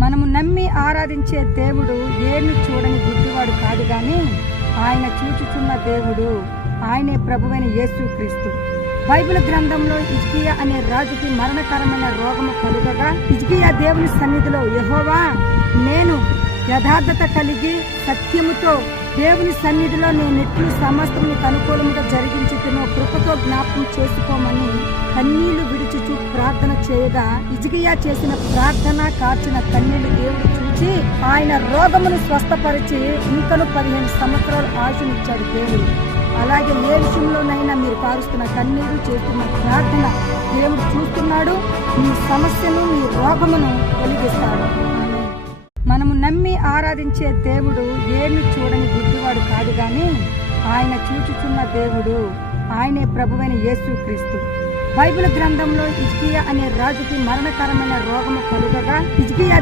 మనము నమ్మి ఆరాధించే దేవుడు ఏమి చూడని గుడ్డివాడు కాదు గాని ఆయన చూచుచున్న దేవుడు, ఆయనే ప్రభువైన యేసుక్రీస్తు. బైబిల్ గ్రంథంలో హిజ్కియా అనే రాజుకి మరణకరమైన రోగము కలుగగా హిజ్కియా దేవుని సన్నిధిలో, యెహోవా, నేను యథార్థత కలిగి సత్యముతో దేవుని సన్నిధిలో నేనెట్లు సమస్తము అనుకూలముగా జరిగించుతున్నో కృపతో జ్ఞాపకం చేసుకోమని కన్నీళ్లు విడిచుచు ప్రార్థన చేయగా హిజ్కియా చేసిన ప్రార్థన, కార్చిన కన్నీళ్లు దేవుడు చూచి ఆయన రోగమును స్వస్థపరిచి ఇంకను 15 సంవత్సరాలు ఆయుషునిచ్చాడు దేవుడు. అలాగే ఏ విషయంలోనైనా మీరు కారుస్తున్న కన్నీరు, చేస్తున్న ప్రార్థన దేవుడు చూస్తున్నాడు. మీ సమస్యను, మీ రోగమును తొలగిస్తాడు. మనము నమ్మి ఆరాధించే దేవుడు ఏమి చూడని గుడ్డివాడు కాదు గాని ఆయన చూచుచున్న దేవుడు, ఆయనే ప్రభువైన యేసుక్రీస్తు. బైబిల్ గ్రంథంలో హిజ్కియా అనే రాజుకి మరణకరమైన రోగము కలుగగా హిజ్కియా